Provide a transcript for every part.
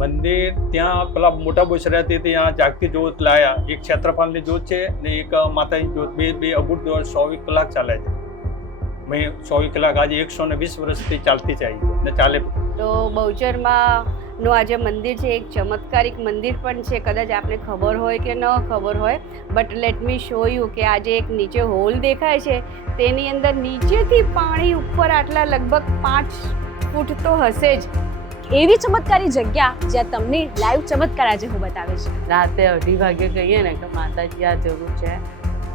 મંદિર ત્યાં પેલા મોટા બોસરાથી ત્યાં જાગતી જ્યોત લાયા, એક ક્ષેત્રફળની જ્યોત છે ને એક માતાની જ્યોત, બે અગુટ 24 કલાક ચાલે છે. મેં 24 કલાક આજે 120 વર્ષથી ચાલતી ચાલી છે ને ચાલે. તો બહુચરમાં નું આ જે મંદિર છે એક ચમત્કારિક મંદિર પણ છે. કદાચ આપને ખબર હોય કે ન ખબર હોય, but let me show you કે આજે એક નીચે હોલ દેખાય છે, તેની અંદર નીચેથી પાણી ઉપર આટલા લગભગ 5 ફૂટ તો હશે જ. એવી ચમત્કારી જગ્યા જ્યાં તમને લાઈવ ચમત્કાર આજે હું બતાવીશ. રાતે 2:30 વાગે કહીએ ને કે માતાજી આ જરૂર છે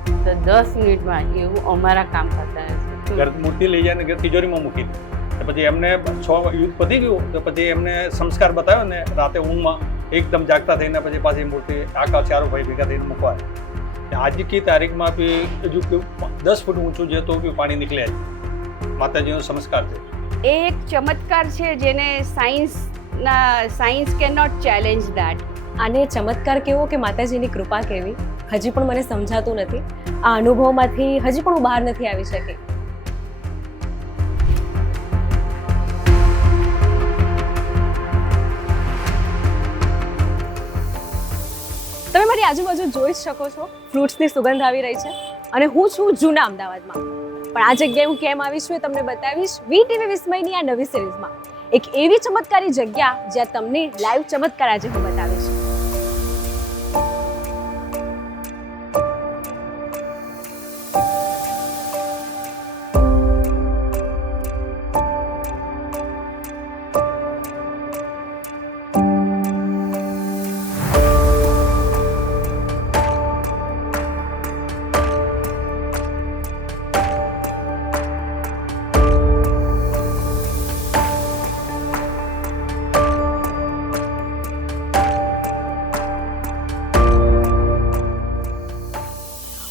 તો 10 મિનિટમાં એવું અમારા કામ થતા હશે. ઘર મૂર્તિ લઈ જાય ને ઘર તિજોરીમાં મૂકી દે. પછી એમને 6 યુદ્ધ પતી ગયું તો પછી એમને સંસ્કાર બતાવ્યો ને રાતે ઊંઘમાં એકદમ જાગતા થઈને પછી પાછી મૂર્તિ આખા ચારો ભાઈ ભેગા થઈને મૂકવા. आज की तारीख में भी जो 10 फुट ऊंचू जो तो भी पानी निकले माताजी नो संस्कार है. એ એક ચમત્કાર છે જેને science can not challenge that. આને ચમત્કાર કેવો કે માતાજીની કૃપા કેવી હજી પણ મને સમજાતું નથી. આ અનુભવમાંથી હજી પણ હું બહાર નથી આવી શકી. તમે મારી આજુબાજુ જોઈ જ શકો છો, ફ્રૂટ્સની સુગંધ આવી રહી છે અને હું છું જૂના અમદાવાદમાં. પણ આ જગ્યાએ હું કેમ આવી છું એ તમને બતાવીશ વીટીવી વિસ્મયની આ નવી સિરીઝમાં. એક એવી ચમત્કારી જગ્યા જ્યાં તમને લાઈવ ચમત્કાર આજે હું બતાવીશ.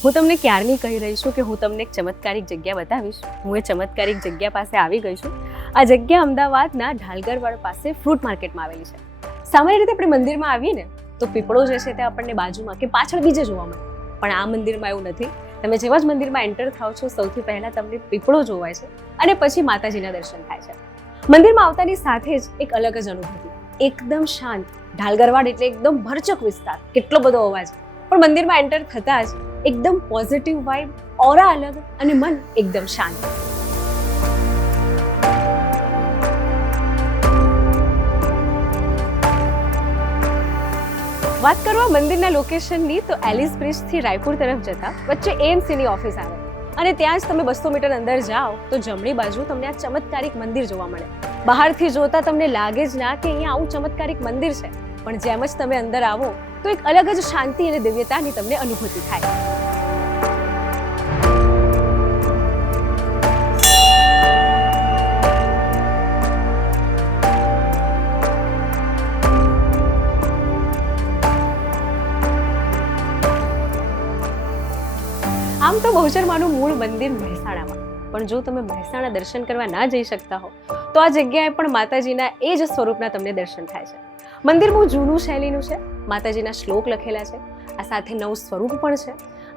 હું તમને ક્યારની કહી રહી છું કે હું તમને એક ચમત્કારિક જગ્યા બતાવીશ. હું એ ચમત્કારિક જગ્યા પાસે આવી ગઈ છું. આ જગ્યા અમદાવાદના ઢાલગરવાડ પાસે ફ્રૂટ માર્કેટમાં આવેલી છે. સામાન્ય રીતે આપણે મંદિરમાં આવીએ ને તો પીપળો જે છે તે આપણને બાજુમાં કે પાછળ બીજે જોવા મળે, પણ આ મંદિરમાં એવું નથી. તમે જેવા જ મંદિરમાં એન્ટર થાવ છો સૌથી પહેલા તમને પીપળો જોવાય છે અને પછી માતાજીના દર્શન થાય છે. મંદિરમાં આવતાની સાથે જ એક અલગ જ અનુભૂતિ, એકદમ શાંત. ઢાલગરવાડ એટલે એકદમ ભરચક વિસ્તાર, કેટલો બધો અવાજ, પણ મંદિરમાં એન્ટર થતા જ એકદમ પોઝિટિવ વાઇબ, ઓરા અલગ અને મન એકદમ શાંત. વાત કરવા મંદિરના લોકેશનની તો એલિસ બ્રિજથી રાયપુર તરફ જતા વચ્ચે એએમસીની ઓફિસ આવે અને ત્યાં જ તમે 200 મીટર અંદર જાઓ તો જમણી બાજુ તમને આ ચમત્કારિક મંદિર જોવા મળે. બહારથી જોતા તમને લાગે જ ના કે અહીંયા આવું ચમત્કારિક મંદિર છે, પણ જેમ જ તમે અંદર આવો તો એક અલગ જ શાંતિ અને દિવ્યતાની તમને અનુભૂતિ થાય. આમ તો બહુચરમાનું મૂળ મંદિર મહેસાણામાં, પણ જો તમે મહેસાણા દર્શન કરવા ના જઈ શકતા હો તો આ જગ્યાએ પણ માતાજીના એ જ સ્વરૂપના તમને દર્શન થાય છે. મંદિર બહુ જૂનું શૈલીનું છે, માતાજીના શ્લોક લખેલા છે, આ સાથે 9 સ્વરૂપ પણ છે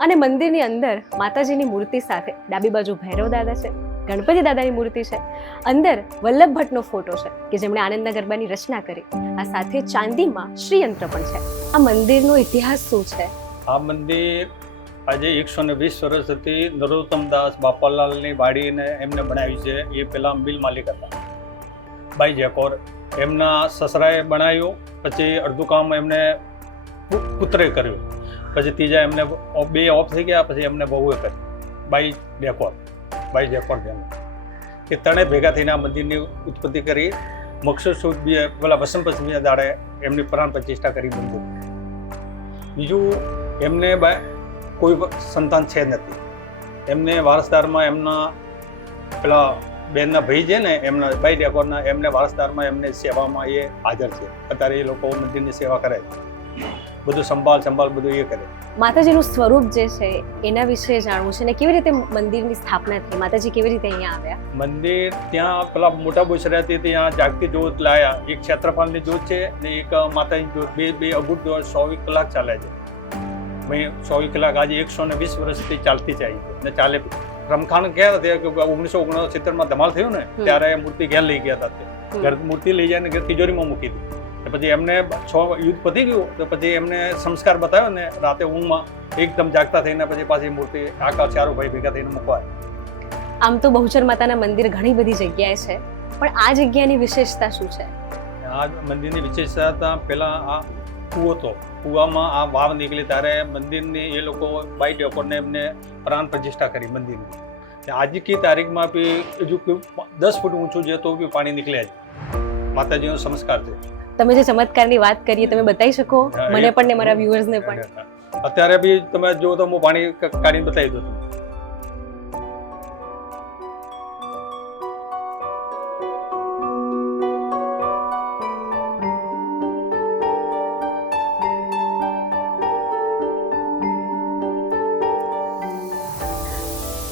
અને મંદિરની અંદર માતાજીની મૂર્તિ સાથે ડાબી બાજુ ભૈરવ દાદા છે, ગણપતિ દાદાની મૂર્તિ છે, અંદર વલ્લભ ભટ્ટનો ફોટો છે કે જેમણે આનંદના ગરબાની રચના કરી, આ સાથે ચાંદીમાં શ્રીયંત્ર પણ છે. આ મંદિરનો ઇતિહાસ શું છે? આ મંદિર આજે 120 વર્ષથી નરોત્તમદાસ બાપાલાલની વાડીને એમને બનાવ્યું છે. એ પહેલાં મિલ માલિક હતા ભાઈ જેકોર, એમના સસરાએ બનાવ્યું, પછી અડધું કામ એમને પુત્રે કર્યું, પછી ત્રીજા એમને 2 ઓફ થઈ ગયા, પછી એમને બહુએ કર્યું ભાઈ જેકોર જેમ એ ત્રણે ભેગા થઈને આ મંદિરની ઉત્પત્તિ કરી. મકસૂદ સુદ પેલા વસંત પંચમીના દાડે એમની પ્રાણ પ્રતિષ્ઠા કરી મંદિર. બીજું એમને કોઈ સંતાન છે નથી, એમને વારસદારમાં એમના પેલા બેનના ભાઈ છે ને એમના ભાઈ ડેકોરના એમને વારસદારમાં એમને સેવામાં એ હાજર છે. અત્યારે એ લોકો મંદિરની સેવા કરે છે, બધું સંભાળ બધું એ કરે. માતાજીનું સ્વરૂપ જે છે એના વિશે જાણવું છે ને કેવી રીતે મંદિરની સ્થાપના થઈ, માતાજી કેવી રીતે અહીંયા આવ્યા? મંદિર ત્યાં પેલા મોટા બોસરાથી ત્યાં જાગતી જ્યોત લાયા, એક ક્ષેત્રફળની જ્યોત છે ને એક માતાની જ્યોત, બે અગુટ 24 કલાક ચાલે છે. મેં 24 કલાક આજે 120 વર્ષથી ચાલતી ચાલી છે ને ચાલે. રમખાણ ક્યારે થયા કે 1969માં ધમાલ થયું ને ત્યારે મૂર્તિ ઘેર લઈ ગયા હતા. ઘર મૂર્તિ લઈ જાય ને ઘર તિજોરીમાં મૂકી દીધી. પછી એમને યુદ્ધ પતી ગયું તો પછી એમને સંસ્કાર બતાવ્યો ને રાતે ઊંઘમાં એકદમ જાગતા થઈને પછી પાછી મૂર્તિ આખા ચારો ભાઈ ભેગા થઈને મૂકવા. આમ તો બહુચર માતાના મંદિર ઘણી બધી જગ્યાએ છે, પણ આ જગ્યાની વિશેષતા શું છે? આ મંદિરની વિશેષતા પહેલાં આ કૂવો હતો, કૂવામાં આ વાવ નીકળી ત્યારે મંદિરની એ લોકો બાઈ ડેકોરને એમને પ્રાણ પ્રતિષ્ઠા કરી મંદિરની. આજ કી તારીખમાં બી હજુ 10 ફૂટ ઊંચું છે તો બી પાણી નીકળે જ. માતાજીનો સંસ્કાર છે. તમે જે ચમત્કારની વાત કરીએ તમે બતાવી શકો મને પણ ને મારા વ્યુઅર્સને પણ? અત્યારે બી તમે જો તો હું પાણી કાઢીને બતાવી દઉં.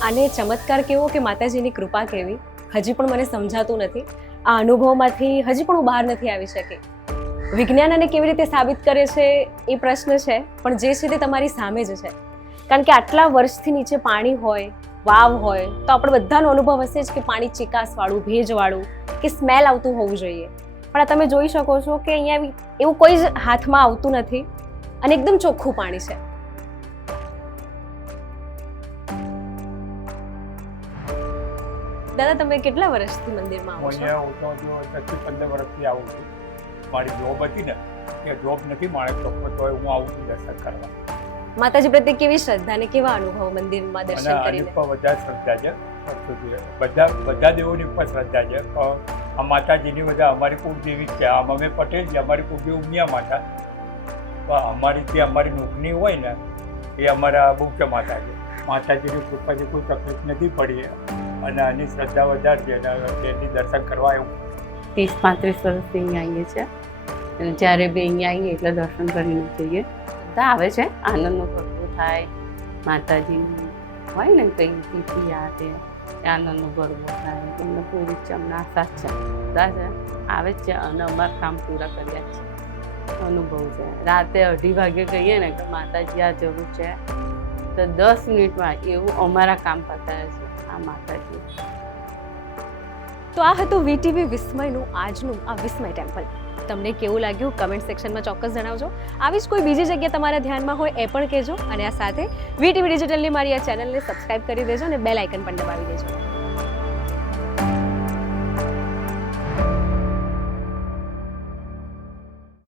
આને ચમત્કાર કેવો કે માતાજીની કૃપા કેવી હજી પણ મને સમજાતું નથી. આ અનુભવમાંથી હજી પણ હું બહાર નથી આવી શકી. વિજ્ઞાન આને કેવી રીતે સાબિત કરે છે એ પ્રશ્ન છે, પણ જે છે તે તમારી સામે જ છે. કારણ કે આટલા વર્ષથી નીચે પાણી હોય, વાવ હોય, તો આપણે બધાનો અનુભવ હશે જ કે પાણી ચિકાસવાળું, ભેજવાળું કે સ્મેલ આવતું હોવું જોઈએ. પણ આ તમે જોઈ શકો છો કે અહીંયા એવું કોઈ જ હાથમાં આવતું નથી અને એકદમ ચોખ્ખું પાણી છે. દાદા તમે કેટલા વર્ષથી મંદિરમાં આવો છો? હું તો 10-15 વર્ષથી આવું છું. મારી જોબ હતી ને એ જોબ નથી માણેક ચોકમાં, તો હું આવું છું દર્શન કરવા. માતાજી પ્રત્યે કેવી શ્રદ્ધા અને કેવા અનુભવ મંદિરમાં અને દર્શન આની કરીને? ઉપર વધારે શ્રદ્ધા છે વર્ષોથી. બધા દેવોની ઉપર શ્રદ્ધા છે. પણ આ માતાજીની બધા અમારી કુળદેવી છે. આમ અમે પટેલ છે, અમારી કુળદેવી ઉમિયા માતા. પણ અમારી જે અમારી નોકરી હોય ને એ અમારા બહુચર માતા છે. માતાજીની કૃપાથી કોઈ તકલીફ નથી પડી અને આની શ્રદ્ધા વધારે છે અને તેની દર્શન કરવા એવું 30-35 વર્ષથી અહીંયા આવીએ છીએ અને જ્યારે બી અહીંયા આવીએ એટલે દર્શન કરીને જઈએ. બધા આવે છે, આનંદનો ગરબો થાય, માતાજીની હોય ને કંઈ તિથિ આવે આનંદનો ગરબો થાય, એમને પૂરી ચમના સાચા બધા છે આવે જ છે અને અમારા કામ પૂરા કર્યા છે. અનુભવ છે. રાતે 2:30 વાગે કહીએ ને કે માતાજી આ જરૂર છે તો 10 મિનિટમાં એવું અમારા કામ પતાવે છે આ માતાજી. તો આ હતું વીટીવી વિસ્મયનું આજનું આ વિસ્મય ટેમ્પલ. તમને કેવું લાગ્યું કમેન્ટ સેક્શનમાં ચોક્કસ જણાવજો. આવી જ કોઈ બીજી જગ્યા તમારા ધ્યાનમાં હોય એ પણ કહેજો અને આ સાથે વીટીવી ડિજિટલની મારી આ ચેનલને સબસ્ક્રાઇબ કરી દેજો અને બેલ આઇકન પણ દબાવી દેજો.